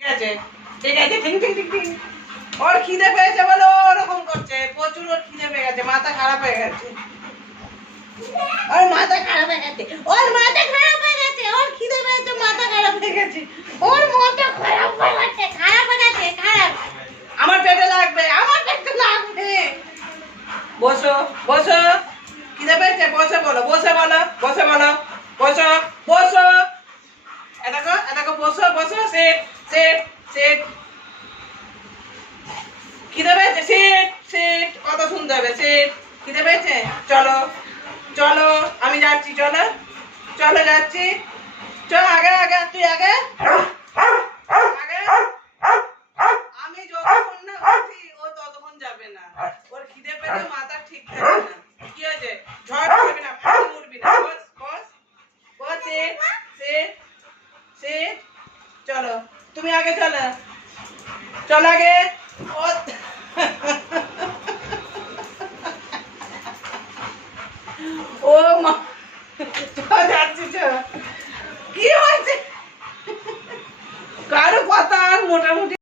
ঠিক আছে ঠিক আছে, ঠিক ঠিক ঠিক ঠিক। ওর খিদে পেয়েছে বলে ওরকম করছে, প্রচুর ওর খিদে পেয়ে গেছে, মাথা খারাপ হয়ে গেছে, ওর মাথা খারাপ হয়ে গেছে, ওর মাথা খারাপ হয়ে গেছে, ওর খিদে পেয়েছে, মাথা খারাপ হয়ে গেছে, ওর মাথা খারাপ হয়ে গেছে, খারাপ হয়ে গেছে, খারাপ। আমার পেটে লাগবে, আমার পেটে লাগবে। বসো বসো, খিদে পেয়েছে, বসে বলো, বসে বলো, বসে বলো, বসো বসো, এটাকো এটাকো, বসো বসো, সেট সেট সেট। খিদে পেয়েছে, সেট সেট, কথা শুনতে হবে, সেট। খিদে পেয়েছে, চলো চলো, আমি যাচ্ছি, চলো চলো যাচ্ছি, চল আগে আগে, তুই আগে আগে। আমি যতক্ষণ না উঠি ও ততক্ষণ যাবে না, ওর খিদে পেলে মাথা ঠিক থাকে না। কি হয়েছে, ঝড় উঠবি না, ফাটিয়ে উঠবি না, বস বস বস, সেট সেট সেট। চলো তুমি আগে, চলো চল আগে। ও ও মা, যাচ্ছি, চল। কি হয়েছে, কারো কথা আর মোটামুটি